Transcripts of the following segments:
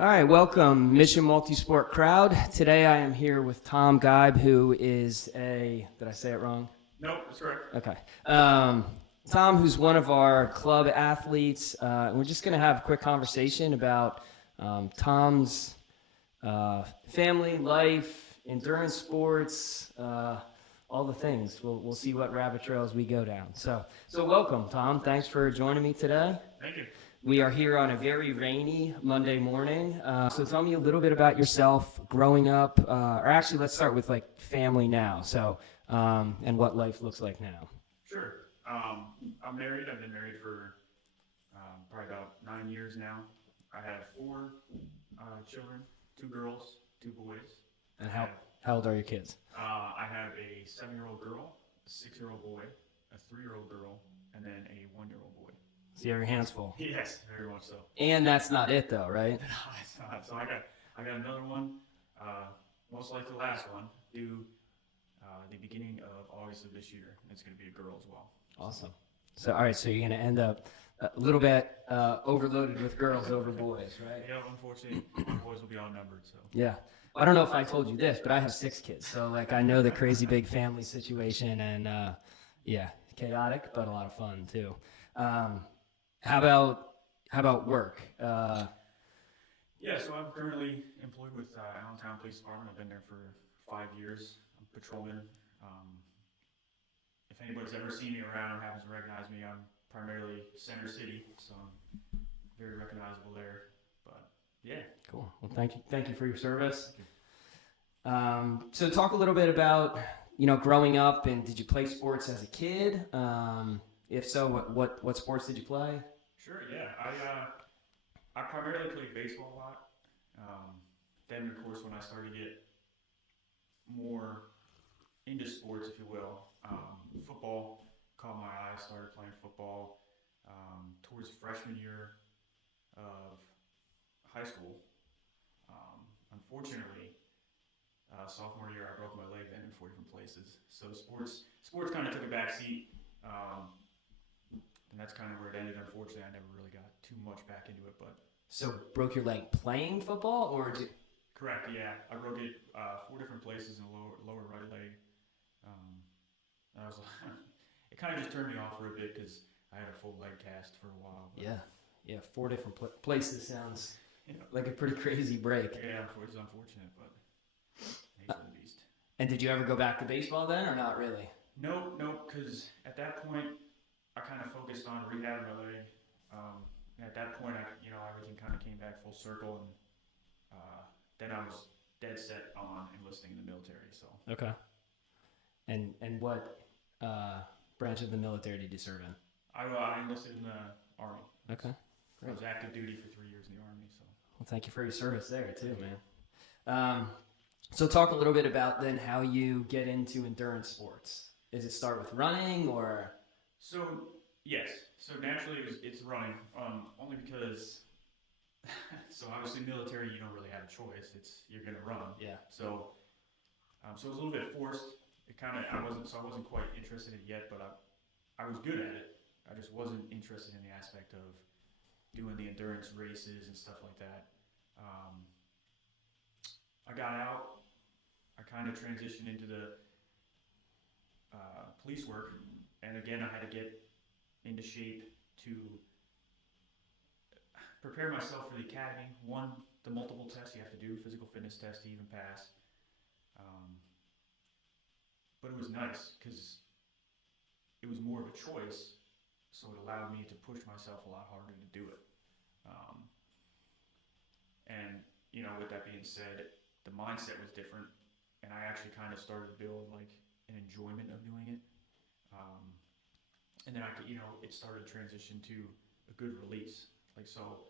All right, welcome, Mission Multisport crowd. Today I am here with Tom Geib, who is did I say it wrong? Nope, that's correct. Okay. Tom, who's one of our club athletes, and we're just going to have a quick conversation about Tom's family, life, endurance sports, all the things. We'll see what rabbit trails we go down. So welcome, Tom. Thanks for joining me today. Thank you. We are here on a very rainy Monday morning. So tell me a little bit about yourself growing up, or actually let's start with like family now. So, and what life looks like now. Sure. I'm married. I've been married for probably about 9 years now. I have four children, two girls, two boys. And how old are your kids? I have a 7-year-old girl, a 6-year-old boy, a 3-year-old girl, and then a 1-year-old boy. So you have your hands full. Yes, very much so. And that's not it though, right? No, it's not. So I got another one, most likely the last one, due the beginning of August of this year. It's going to be a girl as well. Awesome. So all right, so you're going to end up a little bit overloaded with girls over boys, right? Yeah, unfortunately, my boys will be outnumbered. So. Yeah. I don't know if I told you this, but I have 6 kids. So like I know the crazy big family situation, and yeah, chaotic, but a lot of fun too. How about work? Yeah, so I'm currently employed with Allentown Police Department. I've been there for 5 years. I'm patrolman. If anybody's ever seen me around or happens to recognize me, I'm primarily Center City, so I'm very recognizable there. But yeah, Cool. Well, thank you for your service. So talk a little bit about growing up, and did you play sports as a kid? If so, what sports did you play? Sure. Yeah, I primarily played baseball a lot. Then, of course, when I started to get more into sports, if you will, football caught my eye. I started playing football towards freshman year of high school. Unfortunately, sophomore year I broke my leg then in 4 different places. So sports kind of took a back seat. And that's kind of where it ended. Unfortunately, I never really got too much back into it. But So broke your leg playing football, or correct, yeah, I broke it 4 different places in the lower right leg. I was it kind of just turned me off for a bit because I had a full leg cast for a while. yeah, 4 different places sounds like a pretty crazy break. Yeah, it's unfortunate, but nature of the beast. And did you ever go back to baseball then, or not really? Nope, because at that point I kind of focused on rehabbing my leg. And at that point, everything kind of came back full circle, and then I was dead set on enlisting in the military. So. Okay. And what branch of the military did you serve in? I enlisted in the Army. Okay. I was active duty for 3 years in the Army. So. Well, thank you for your service there too, man. So talk a little bit about then how you get into endurance sports. Does it start with running or? So yes, so naturally it's running. Only because, so obviously military you don't really have a choice. You're gonna run. Yeah. So it was a little bit forced. I wasn't quite interested in it yet, but I was good at it. I just wasn't interested in the aspect of doing the endurance races and stuff like that. I got out. I kind of transitioned into the police work, and again I had to get into shape to prepare myself for the academy. One, the multiple tests you have to do, physical fitness test to even pass. But it was nice because it was more of a choice, so it allowed me to push myself a lot harder to do it. And with that being said, the mindset was different, and I actually kind of started to build like an enjoyment of doing it. And then it started to transition to a good release. Like, so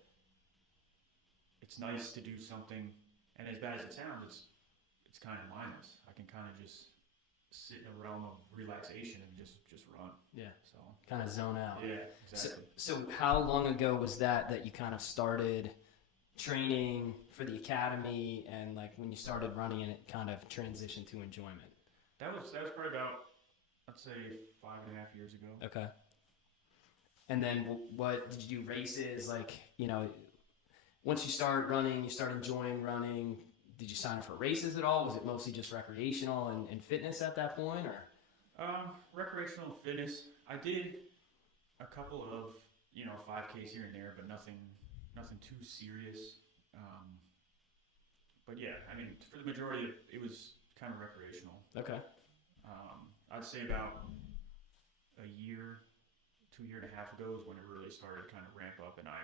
it's nice to do something, and as bad as it sounds, it's kind of mindless. I can kind of just sit in a realm of relaxation and just run. Yeah. So Kind of zone out. yeah, exactly. So how long ago was that you kind of started training for the academy, and like when you started running and it kind of transitioned to enjoyment? That was probably about, I'd say, 5.5 years ago. Okay. And then what did you do races? Like, once you start running, you start enjoying running. Did you sign up for races at all? Was it mostly just recreational and fitness at that point, or? Recreational fitness. I did a couple of 5Ks here and there, but nothing too serious. But yeah, I mean, for the majority, it was kind of recreational. Okay. I'd say about a year, 2 year and a half ago is when it really started to kind of ramp up, and I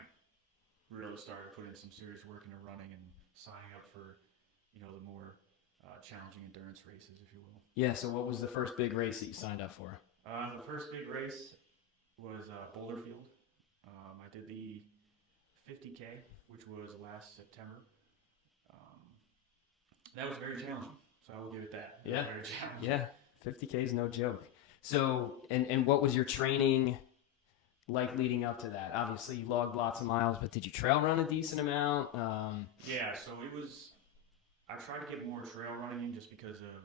really started putting some serious work into running and signing up for, the more challenging endurance races, if you will. Yeah. So what was the first big race that you signed up for? The first big race was Boulder Field. I did the 50K, which was last September. That was very challenging, so I will give it that. Yeah. Very challenging. Yeah. 50K is no joke. So, and what was your training like leading up to that? Obviously, you logged lots of miles, but did you trail run a decent amount? Yeah, so it was. I tried to get more trail running in just because of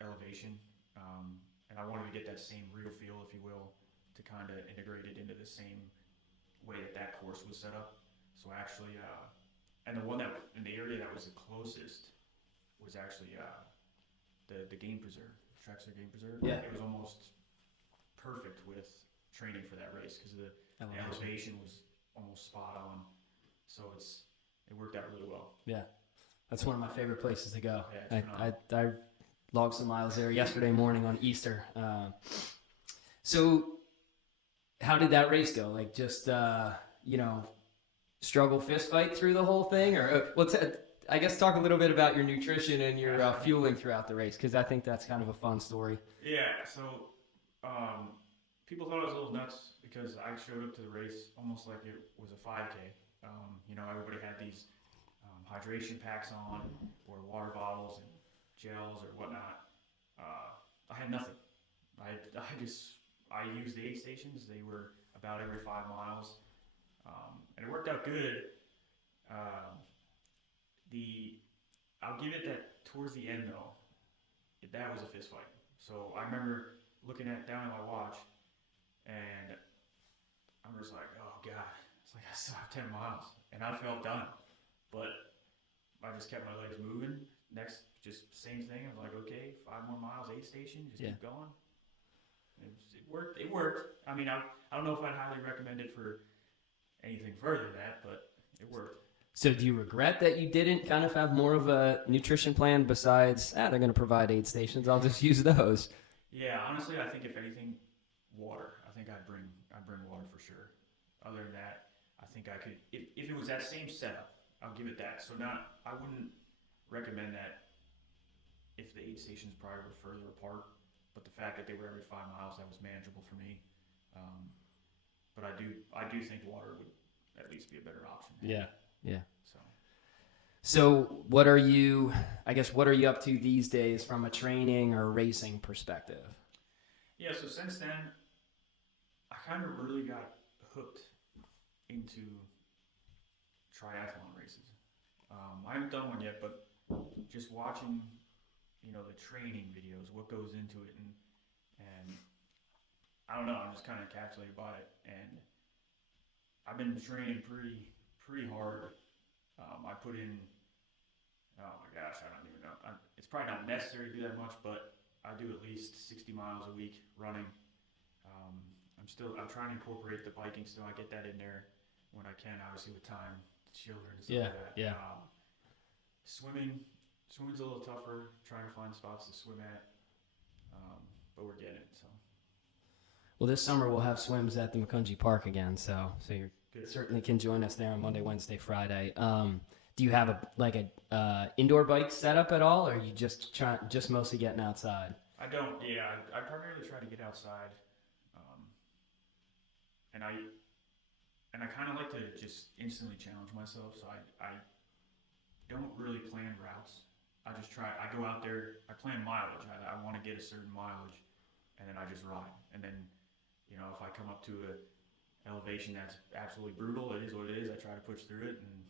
elevation, and I wanted to get that same real feel, if you will, to kind of integrate it into the same way that course was set up. So actually, and the one that in the area that was the closest was actually the game preserve, Traxler Game Preserve. Yeah. It was almost perfect with training for that race because the elevation was almost spot on. So it worked out really well. Yeah. That's one of my favorite places to go. Yeah, I logged some miles there yesterday morning on Easter. So how did that race go? Like just, struggle fist fight through the whole thing? Or I guess talk a little bit about your nutrition and your fueling throughout the race, because I think that's kind of a fun story. Yeah, so people thought I was a little nuts because I showed up to the race almost like it was a 5K. Everybody had these hydration packs on, or water bottles and gels or whatnot. I had nothing. I used the aid stations. They were about every 5 miles, and it worked out good. I'll give it that towards the end though, that was a fist fight. So I remember looking down at my watch, and I'm just like, oh god, it's like I still have 10 miles, and I felt done, but I just kept my legs moving. Next, just same thing. I was like, okay, 5 more miles, aid station, just keep going. It worked. It worked. I mean, I don't know if I'd highly recommend it for anything further than that, but it worked. So do you regret that you didn't kind of have more of a nutrition plan besides, they're going to provide aid stations, I'll just use those? Yeah, honestly, I think if anything, water. I think I'd bring water for sure. Other than that, I think I could, if it was that same setup, I'll give it that. So I wouldn't recommend that if the aid stations probably were further apart, but the fact that they were every 5 miles, that was manageable for me. But I do think water would at least be a better option. Yeah. Yeah. So what are you up to these days from a training or racing perspective? Yeah, so since then, I kind of really got hooked into triathlon races. I haven't done one yet, but just watching, the training videos, what goes into it, and I don't know, I'm just kind of captivated by it, and I've been training pretty hard. I put in, oh my gosh, I don't even know. It's probably not necessary to do that much, but I do at least 60 miles a week running. I'm trying to incorporate the biking still. I get that in there when I can, obviously with time, children and stuff like that. Yeah. Swimming's a little tougher, trying to find spots to swim at, but we're getting it. So. Well, this summer we'll have swims at the McCungie Park again, so you certainly can join us there on Monday, Wednesday, Friday. Do you have a indoor bike setup at all, or are you just mostly getting outside? I don't. Yeah, I primarily try to get outside, and I kind of like to just instantly challenge myself. So I don't really plan routes. I just try. I go out there. I plan mileage. I want to get a certain mileage, and then I just ride. And then, if I come up to a elevation that's absolutely brutal, it is what it is. I try to push through it, and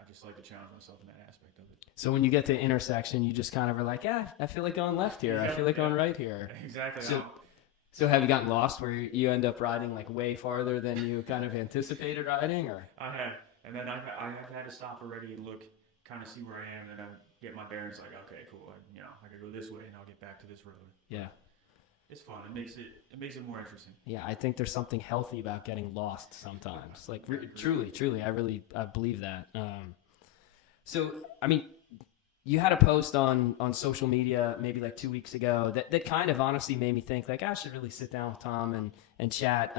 I just like to challenge myself in that aspect of it. So when you get to intersection, you just kind of are like, I feel like going left here. I feel like going right here. Exactly. So have you gotten lost where you end up riding like way farther than you kind of anticipated riding, or? I have. And then I have had to stop already and look, kind of see where I am, and then I get my bearings like, okay, cool. I gotta go this way, and I'll get back to this road. Yeah. It's fun. It makes it more interesting. Yeah, I think there's something healthy about getting lost sometimes. Like truly, I believe that. So I mean, you had a post on social media maybe like 2 weeks ago that kind of honestly made me think like I should really sit down with Tom and chat.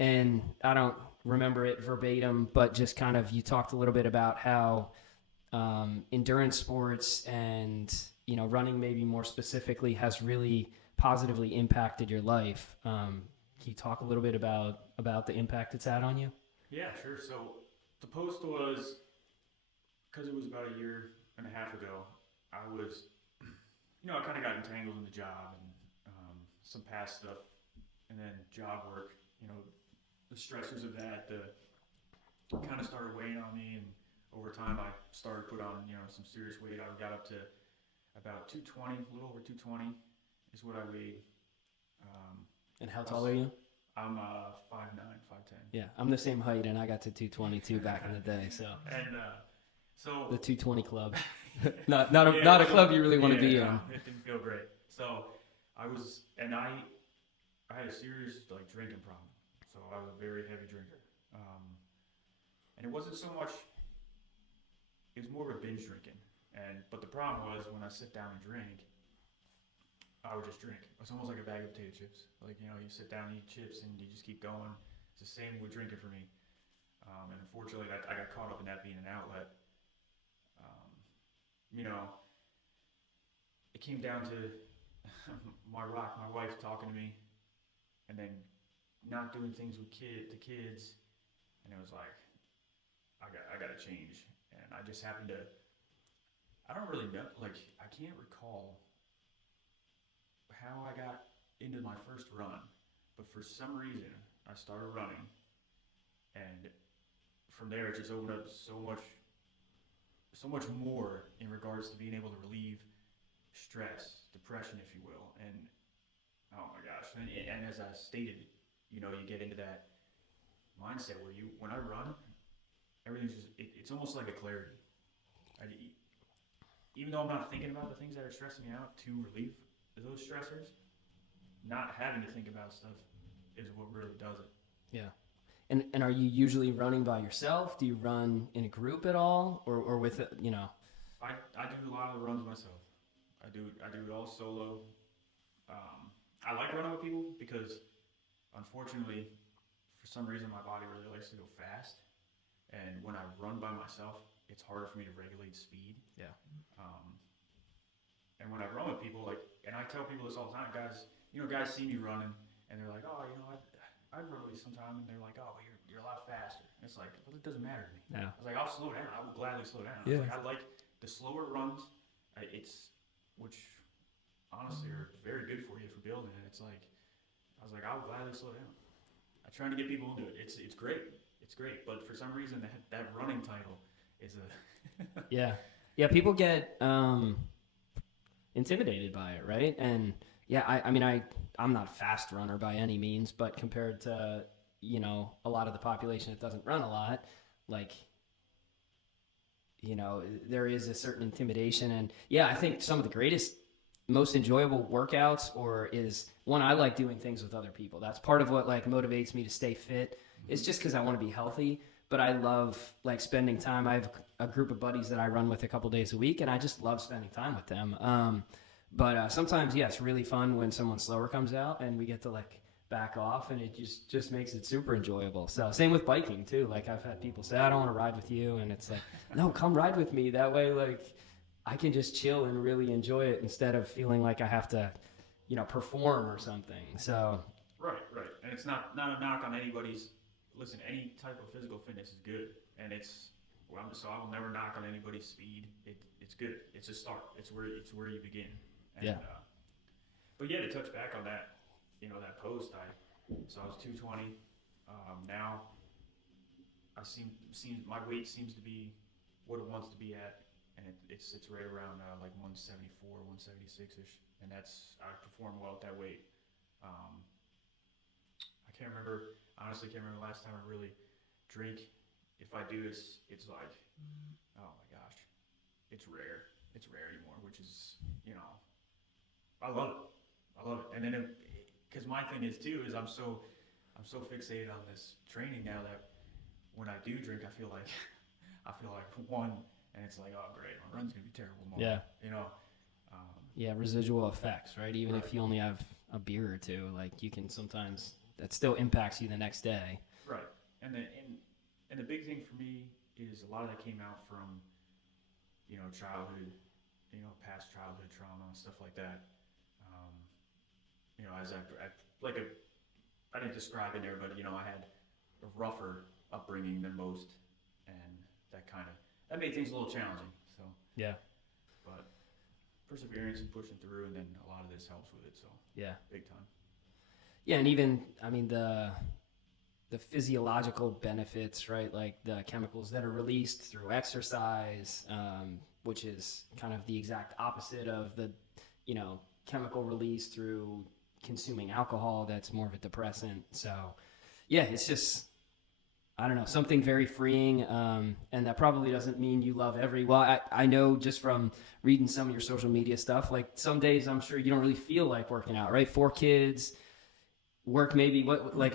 And I don't remember it verbatim, but just kind of you talked a little bit about how endurance sports and running maybe more specifically has really positively impacted your life. Can you talk a little bit about the impact it's had on you? Yeah, sure. So the post was because it was about a year and a half ago. I was, I kind of got entangled in the job and some past stuff, and then job work. The stressors of that, the kind of started weighing on me, and over time I started to put on some serious weight. I got up to about 220, a little over 220 is what I weighed. And how tall are you? I'm 5'9", 5'10". Yeah, I'm the same height, and I got to 222 back in the day. So so the 220 club, not a club you really want to be in. It didn't feel great. So I had a serious drinking problem. So I was a very heavy drinker, and it wasn't so much. It was more of a binge drinking, but the problem was when I sit down and drink, I would just drink. It's almost like a bag of potato chips. You sit down and eat chips and you just keep going. It's the same with drinking for me. And unfortunately, I got caught up in that being an outlet. It came down to my wife talking to me, and then not doing things with the kids, and it was like, I got to change. And I just happened to. I don't really know. I can't recall how I got into my first run, but for some reason I started running, and from there it just opened up so much more in regards to being able to relieve stress, depression, if you will, and oh my gosh, and as I stated, you get into that mindset where when I run, everything's just it's almost like a clarity. Even though I'm not thinking about the things that are stressing me out to relieve those stressors, not having to think about stuff is what really does it. Yeah. And are you usually running by yourself? Do you run in a group at all, or with I do a lot of the runs myself. I do it all solo. I like running with people because, unfortunately, for some reason my body really likes to go fast, and when I run by myself, it's harder for me to regulate speed. Yeah. And when I run with people, and I tell people this all the time, guys see me running, and they're like, oh, I'd run with you sometime, and they're like, oh, but you're a lot faster. And it's like, well, it doesn't matter to me. Yeah. I was like, I'll slow down. I will gladly slow down. Yeah. I like the slower runs. Which honestly are very good for you for building. And I was like, I'll gladly slow down. I'm trying to get people into it. It's great. It's great. But for some reason, that running title is a yeah. People get intimidated by it, right? And yeah, I'm not a fast runner by any means, but compared to a lot of the population that doesn't run a lot, there is a certain intimidation. And yeah, I think some of the greatest, most enjoyable workouts is one, I like doing things with other people. That's part of what motivates me to stay fit. It's just because I want to be healthy, but I love spending time. I have a group of buddies that I run with a couple days a week, and I just love spending time with them. But sometimes, yeah, it's really fun when someone slower comes out and we get to back off, and it just makes it super enjoyable. So same with biking too. I've had people say, I don't want to ride with you, and it's no, come ride with me. That way, I can just chill and really enjoy it instead of feeling like I have to, perform or something. So right, and it's not a knock on anybody's. Listen, any type of physical fitness is good, and so I will never knock on anybody's speed. It's good. It's a start. It's where you begin. And, yeah. But yeah, to touch back on that, that post, so I was 220. Now my weight seems to be what it wants to be at, and it sits right around 174, 176 ish, and I perform well at that weight. I honestly can't remember the last time I really drank if I do, it's like, oh my gosh, it's rare. It's rare anymore, which is, I love it. I love it. And then, because my thing is too, is I'm so fixated on this training now that when I do drink, I feel like one, and it's like, oh great, my run's gonna be terrible tomorrow. Yeah. Yeah, residual effects, right? Even if you only have a beer or two, like you can sometimes, that still impacts you the next day. Right. And the big thing for me is a lot of that came out from, childhood, past childhood trauma and stuff like that. As I didn't describe it there, but I had a rougher upbringing than most, and that made things a little challenging. So yeah, but perseverance and pushing through, and then a lot of this helps with it. So yeah, big time. Yeah, and even the physiological benefits, right? Like the chemicals that are released through exercise, which is kind of the exact opposite of the chemical release through consuming alcohol. That's more of a depressant. So yeah, it's just, I don't know, something very freeing. And that probably doesn't mean you love I know just from reading some of your social media stuff, like some days I'm sure you don't really feel like working out, right? 4 kids, work maybe,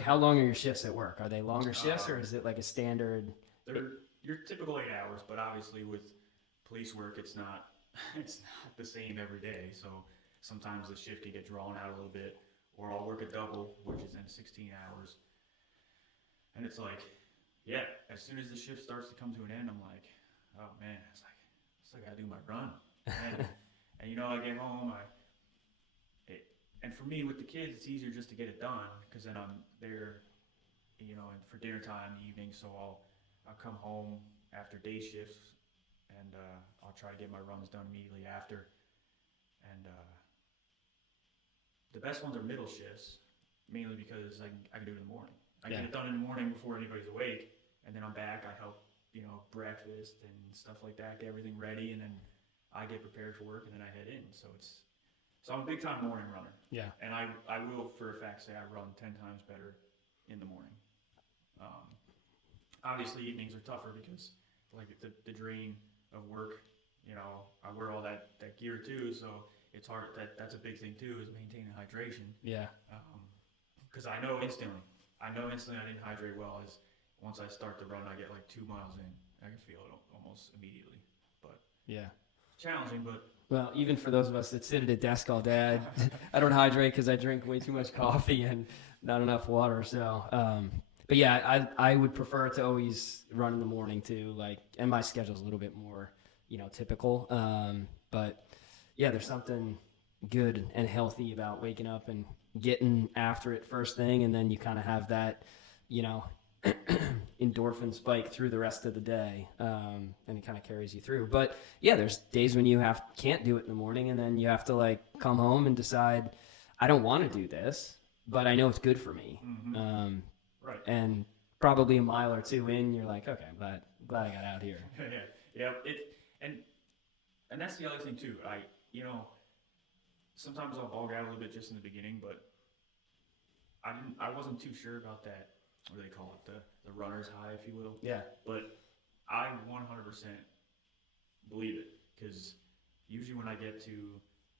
how long are your shifts at work? Are they longer shifts, or is it like a standard? They're your typical 8 hours, but obviously with police work, it's not the same every day. So sometimes the shift can get drawn out a little bit, or I'll work a double, which is then 16 hours. And it's like, yeah, as soon as the shift starts to come to an end, I'm like, oh man, I still gotta do my run. And I get home, and for me with the kids, it's easier just to get it done, because then I'm there, and for dinner time, evening. So I'll come home after day shifts, and I'll try to get my runs done immediately after. And the best ones are middle shifts, mainly because I can do it in the morning. I get it done in the morning before anybody's awake, and then I'm back. I help, breakfast and stuff like that, get everything ready, and then I get prepared for work, and then I head in. So I'm a big time morning runner. Yeah. And I will for a fact say I run 10 times better in the morning. Obviously evenings are tougher because like the drain of work, I wear all that gear too, so it's hard. That's a big thing too, is maintaining hydration. Yeah. Because I know instantly I didn't hydrate well. As once I start the run, I get like 2 miles in, I can feel it almost immediately. But yeah, challenging. But well, even for those of us that sit at a desk all day, I don't hydrate because I drink way too much coffee and not enough water. So, but yeah, I would prefer to always run in the morning too. Like, and my schedule's a little bit more, typical. But yeah, there's something good and healthy about waking up and getting after it first thing, and then you kind of have that, endorphin spike through the rest of the day, and it kind of carries you through. But yeah, there's days when you can't do it in the morning, and then you have to like come home and decide, I don't want to do this, but I know it's good for me. Mm-hmm. Right. And probably a mile or two in, you're like, okay, I'm glad I got out here. Yeah. And that's the other thing too. Sometimes I'll bog out a little bit just in the beginning, but I wasn't too sure about that. What do they call it? The runner's high, if you will. Yeah. But I 100% believe it, because usually when I get to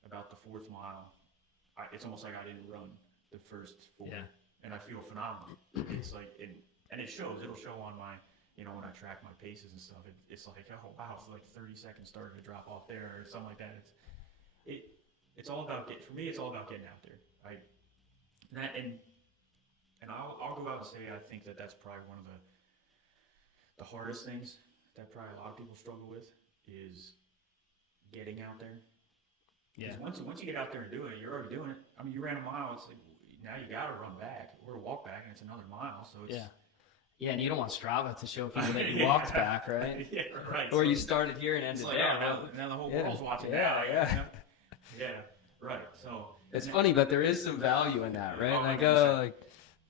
about the 4th mile, it's almost like I didn't run the first 4. Yeah. And I feel phenomenal. It's like, and it shows. It'll show on my, when I track my paces and stuff. It's like, oh wow, it's like 30 seconds started to drop off there or something like that. It's all about for me. It's all about getting out there. And I'll go out and say I think that's probably one of the hardest things that probably a lot of people struggle with, is getting out there. Yeah. Once you get out there and do it, you're already doing it. I mean, you ran a mile. It's like, now you got to run back or walk back, and it's another mile. So it's, yeah, and you don't want Strava to show people that you walked back, right? Yeah, right. Or you started here and ended there. Now the whole world's watching. Yeah, right. So it's funny, but there is some value in that, right? Like,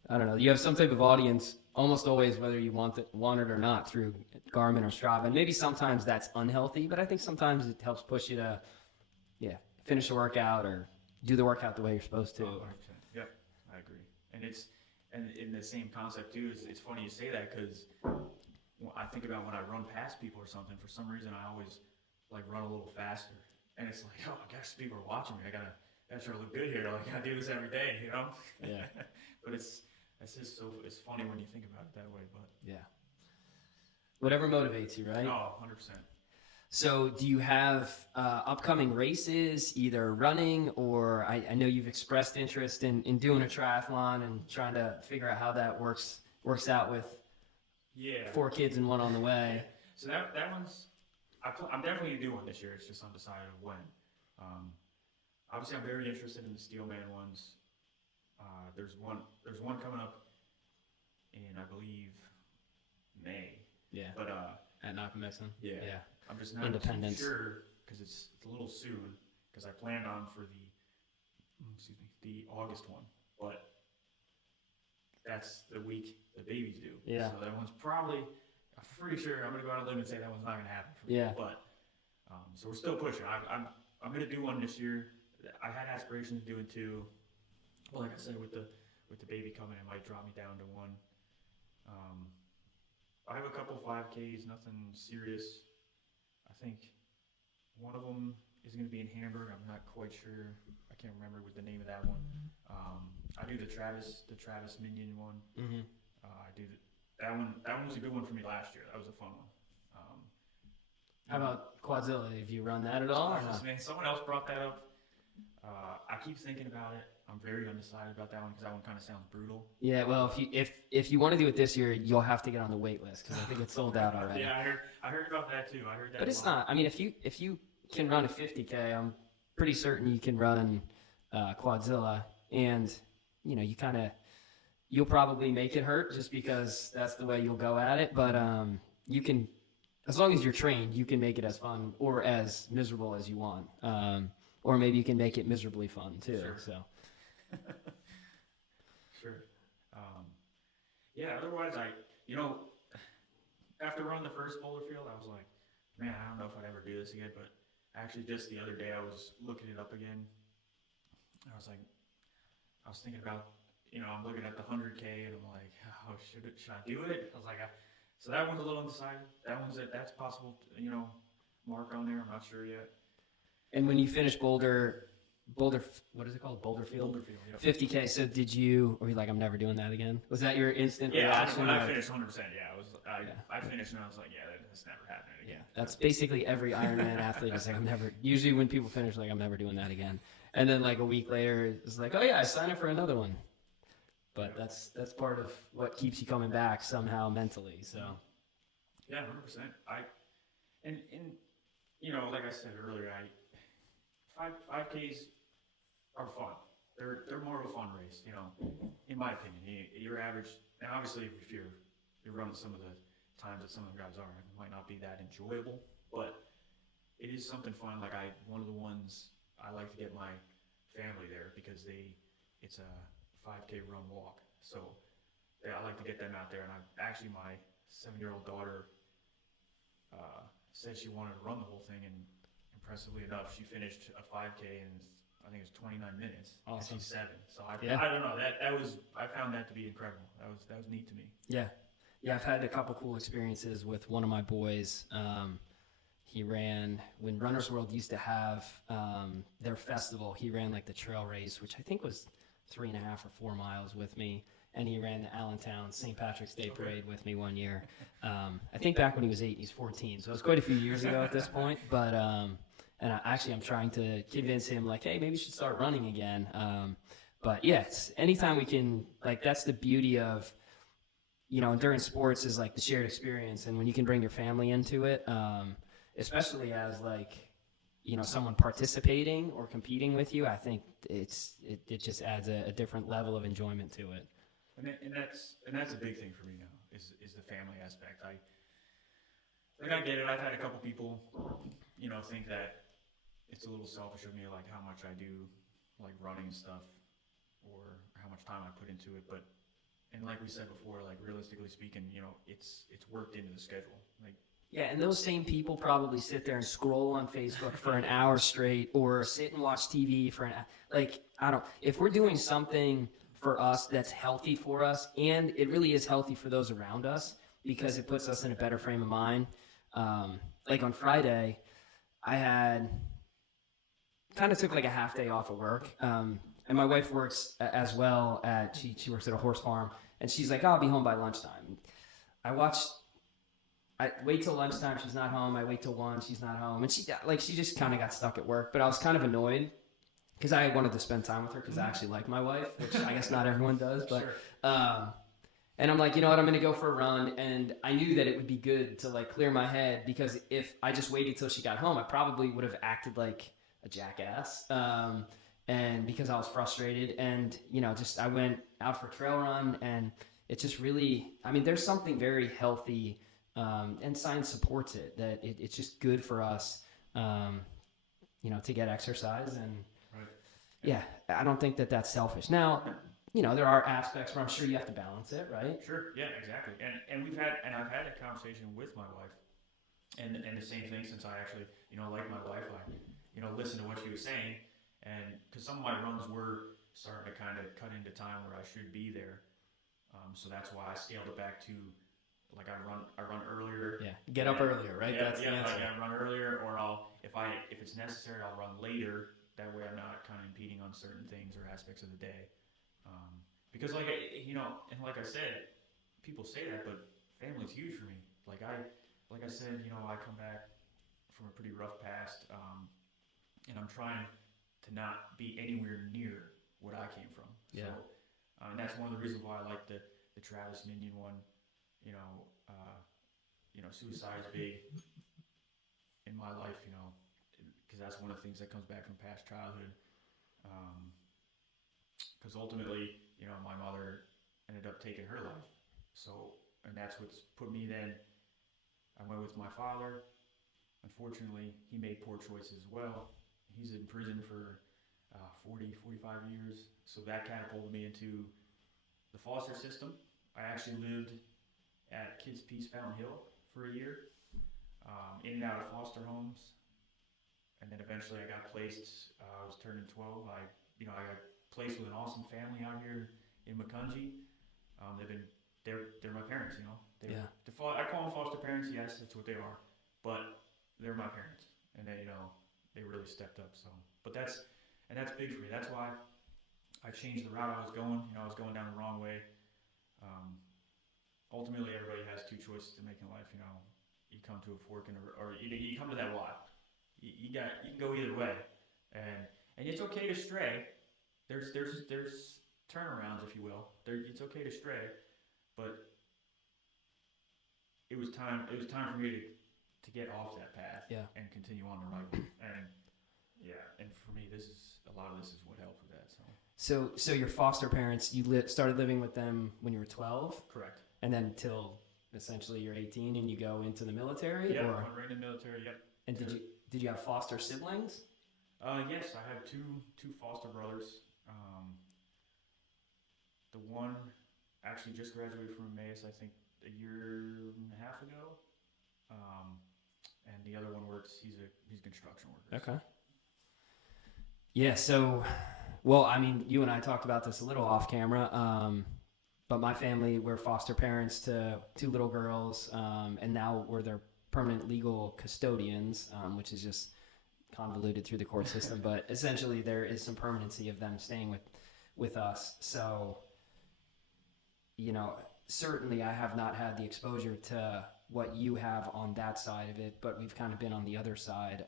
I don't know, you have some type of audience almost always, whether you want it or not, through Garmin or Strava. And maybe sometimes that's unhealthy, but I think sometimes it helps push you to, finish the workout or do the workout the way you're supposed to. 100%. Yep, I agree. And in the same concept too, it's funny you say that, because I think about when I run past people or something. For some reason, I always like run a little faster, and it's like, oh, I guess people are watching me. I gotta sure look good here. Like I do this every day, you know. Yeah. But it's just so it's funny when you think about it that way. But Yeah. Whatever motivates you, right? no, 100%. So do you have upcoming races, either running or I know you've expressed interest in doing a triathlon and trying to figure out how that works out with Yeah. 4 kids and one on the way. So that one's I'm definitely gonna do one this year. It's just undecided of when. Obviously, I'm very interested in the Steelman ones. There's one coming up in I believe May. Yeah. But At Knockmexon. yeah. Yeah. I'm just not Independence. too sure because it's a little soon because I planned on for the August one, but that's the week the babies do. Yeah. So that one's probably I'm pretty sure I'm gonna go out on a limb and say that one's not gonna happen for me. Yeah. But so we're still pushing. I'm gonna do one this year. I had aspirations of doing 2. But like I said, with the baby coming, it might drop me down to 1. I have a couple 5Ks, nothing serious. I think one of them is going to be in Hamburg. I'm not quite sure. I can't remember what the name of that one. I do the Travis Minion one. Mm-hmm. I do that one. That one was a good one for me last year. That was a fun one. How about Quadzilla? Have you run that at all? Or not? Man, someone else brought that up. I keep thinking about it. I'm very undecided about that one because that one kind of sounds brutal. Yeah, well, if you want to do it this year, you'll have to get on the wait list because I think it's sold out already. Yeah, I heard about that too. I heard that. But it's not. I mean, if you can run a 50K, I'm pretty certain you can run Quadzilla, and you'll probably make it hurt just because that's the way you'll go at it. But you can, as long as you're trained, you can make it as fun or as miserable as you want. Or maybe you can make it miserably fun too. Sure. So. Sure. Yeah. Otherwise, after running the first Boulder Field, I was like, man, I don't know if I'd ever do this again. But actually, just the other day, I was looking it up again. I was thinking about, I'm looking at the 100K, and I'm like, oh, should I do it? I was like, so that one's a little undecided. That's possible, mark on there. I'm not sure yet. And when you finish Boulder, what is it called? Boulder Field? Boulder Field, yep. 50K. So were you like, I'm never doing that again? Was that your instant Yeah, reaction? when I finished 100%, I finished and I was like, yeah, that's never happening again. Yeah, that's basically every Ironman athlete is like, usually when people finish, like, I'm never doing that again. And then like a week later, it's like, oh yeah, I signed up for another one. But that's part of what keeps you coming back somehow mentally. So. Yeah, 100%. And like I said earlier, 5Ks are fun. They're more of a fun race, in my opinion. Your average, and obviously if you're running some of the times that some of the guys are, it might not be that enjoyable, but it is something fun. Like one of the ones I like to get my family there because it's a 5K run walk. So I like to get them out there, and my 7-year-old daughter said she wanted to run the whole thing, and impressively enough, she finished a 5K in I think it was 29 minutes. Awesome. And she's 7, so I don't know. I found that to be incredible. That was neat to me. Yeah, I've had a couple cool experiences with one of my boys. He ran when Runner's World used to have their festival. He ran like the trail race, which I think was 3.5 or 4 miles with me. And he ran the Allentown St. Patrick's Day Parade with me one year. I think back when he was 8, he's 14. So it was quite a few years ago at this point. But I'm trying to convince him, like, hey, maybe you should start running again. But yes, anytime we can, like, that's the beauty of, endurance sports is like the shared experience. And when you can bring your family into it, especially as like, someone participating or competing with you, I think it just adds a different level of enjoyment to it. And that's a big thing for me now is the family aspect. I get it. I've had a couple people, think that it's a little selfish of me, like how much I do, like running and stuff, or how much time I put into it. But like we said before, like realistically speaking, it's worked into the schedule. Like. Yeah, and those same people probably sit there and scroll on Facebook for an hour straight, or sit and watch TV for if we're doing something for us that's healthy for us, and it really is healthy for those around us, because it puts us in a better frame of mind. Like on Friday, I had kind of took like a half day off of work. And my wife works as well she works at a horse farm, and she's like, I'll be home by lunchtime. I wait till lunchtime, she's not home. I wait till 1, she's not home. And she just kind of got stuck at work, but I was kind of annoyed because I wanted to spend time with her because I actually like my wife, which I guess not everyone does, but, Sure. and I'm like, you know what, I'm going to go for a run. And I knew that it would be good to like clear my head, because if I just waited till she got home, I probably would have acted like a jackass. And because I was frustrated, and, you know, just, I went out for a trail run, and it just really, I mean, there's something very healthy, and science supports it, that it's just good for us, you know, to get exercise. And Right. yeah, I don't think that that's selfish. Now, you know, there are aspects where I'm sure you have to balance it, right? Sure. Yeah. Exactly. And I've had a conversation with my wife, and the same thing, since I actually, you know, like my wife, I, you know, listened to what she was saying, and because some of my runs were starting to kind of cut into time where I should be there, so that's why I scaled it back to, like, I run earlier. Yeah, get up earlier, right? Yeah, That's the yeah, answer. like I run earlier, or if it's necessary, I'll run later. That way, I'm not kind of impeding on certain things or aspects of the day. Because, like, you know, and like I said, people say that, but family's huge for me. Like I said, you know, I come back from a pretty rough past, and I'm trying to not be anywhere near what I came from. Yeah. So, and that's one of the reasons why I like the Travis Minion one. You know, suicide is big in my life, you know, because that's one of the things that comes back from past childhood. Because ultimately, you know, my mother ended up taking her life. So, and that's what's put me then. I went with my father. Unfortunately, he made poor choices as well. He's in prison for 45 years. So that catapulted me into the foster system. I actually lived at Kids Peace Fountain Hill for a year, in and out of foster homes, and then eventually I got placed. I was turning 12. I got placed with an awesome family out here in Makunji. They're my parents. You know, I call them foster parents. Yes, that's what they are, but they're my parents, and they really stepped up. So, but that's big for me. That's why I changed the route I was going. You know, I was going down the wrong way. Ultimately, everybody has two choices to make in life. You know, you come to a fork or you come to that Y. You can go either way, and it's okay to stray. There's turnarounds, if you will. It's okay to stray, but it was time for me to get off that path, and continue on the right one. And for me, a lot of this is what helped with that. So your foster parents, you started living with them when you were 12? Correct. And then till essentially you're 18 and you go into the military? Yeah, or? I went in the military, yep. And did you have foster siblings? Yes, I have two foster brothers. The one actually just graduated from Emmaus, I think, a year and a half ago. And the other one works. He's a construction worker. Okay. Yeah. So, well, I mean, you and I talked about this a little off camera. But my family, we're foster parents to 2 little girls, and now we're their permanent legal custodians, which is just convoluted through the court system. But essentially, there is some permanency of them staying with us. So, you know, certainly I have not had the exposure to what you have on that side of it, but we've kind of been on the other side.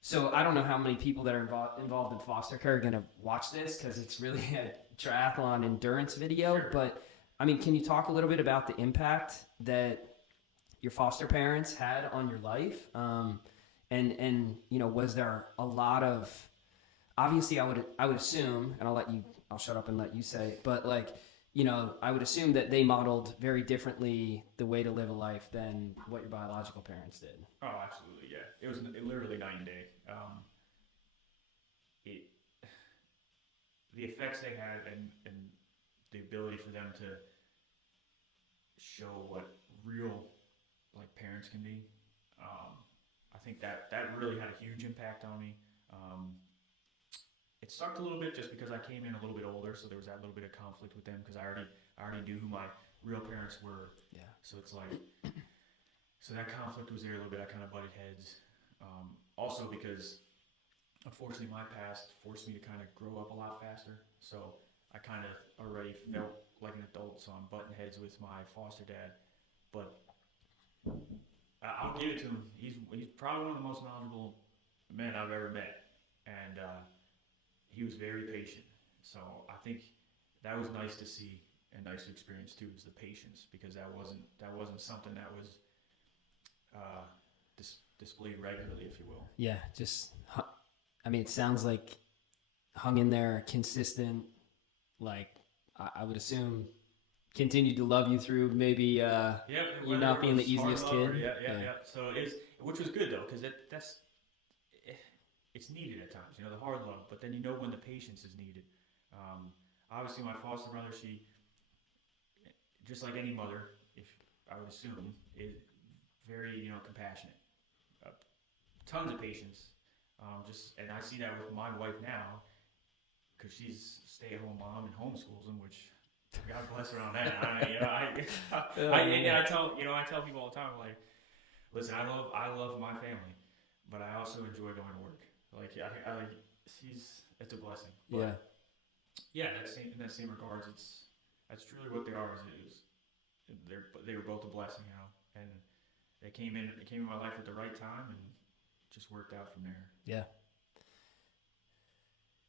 So I don't know how many people that are involved in foster care are going to watch this, because it's really a triathlon endurance video. Sure. But I mean, can you talk a little bit about the impact that your foster parents had on your life? And you know, was there a lot of, obviously I would assume, and I'll shut up and let you say it, but like, you know, I would assume that they modeled very differently the way to live a life than what your biological parents did. Oh, absolutely, yeah. It was literally night and day. The effects they had, and the ability for them to show what real, like, parents can be. I think that really had a huge impact on me. It sucked a little bit just because I came in a little bit older, so there was that little bit of conflict with them, because I already knew who my real parents were. Yeah. So it's like, so that conflict was there a little bit. I kind of butted heads. Also because, unfortunately, my past forced me to kind of grow up a lot faster. So I kind of already felt like an adult, so I'm butting heads with my foster dad. But I'll give it to him. He's probably one of the most knowledgeable men I've ever met, and he was very patient. So I think that was nice to see and nice to experience too, is the patience, because that wasn't something that was uh, displayed regularly, if you will. Yeah, just, I mean, it sounds like hung in there, consistent, like, I would assume continued to love you through maybe you not being the easiest kid. Yeah. So which was good though, because it's needed at times, the hard love, but then when the patience is needed. Obviously, my foster brother, she, just like any mother, if I would assume, is very compassionate, tons of patience. And I see that with my wife now, because she's a stay-at-home mom and homeschools them, which God bless her on that. I tell people all the time, like, listen, I love my family, but I also enjoy going to work. Like, it's a blessing. But yeah, in that same regards, that's truly what they are. They were both a blessing, and they came in my life at the right time, and just worked out from there. Yeah.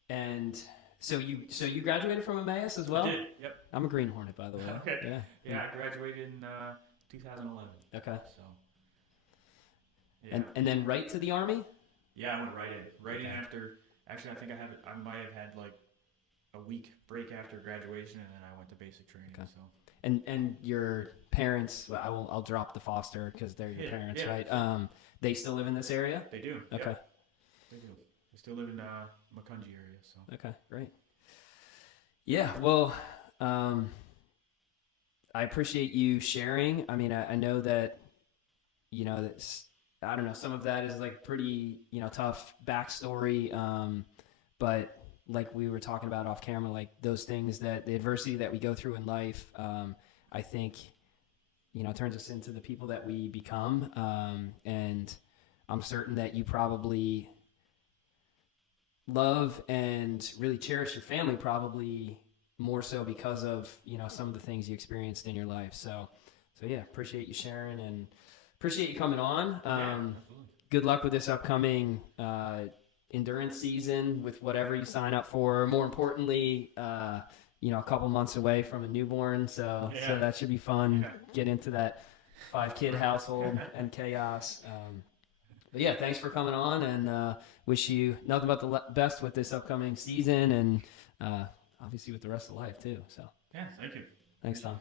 And so you graduated from Emmaus as well? I did. Yep. I'm a Green Hornet, by the way. Okay. Yeah, I graduated in 2011. Okay. So. Yeah. And then right to the Army? Yeah, I went right in. Right in after. Actually, I think I might have had like a week break after graduation, and then I went to basic training. Okay. So. And your parents, I'll drop the foster because they're your parents, right? They still live in this area? They do. Okay. Yeah. They do. They still live in Macungie area. So. Okay, great. Yeah, well, I appreciate you sharing. I mean, I know that, that's, I don't know, some of that is like pretty, tough backstory. But like we were talking about off camera, like those things that the adversity that we go through in life, I think, turns us into the people that we become. And I'm certain that you probably love and really cherish your family, probably more so because of, some of the things you experienced in your life. So yeah, appreciate you sharing and appreciate you coming on. Good luck with this upcoming endurance season with whatever you sign up for. More importantly, a couple months away from a newborn. So that should be fun. Yeah. Get into that 5-kid household and chaos. But yeah, thanks for coming on, and wish you nothing but the best with this upcoming season, and obviously with the rest of life too. So yeah, thank you. Thanks, Tom.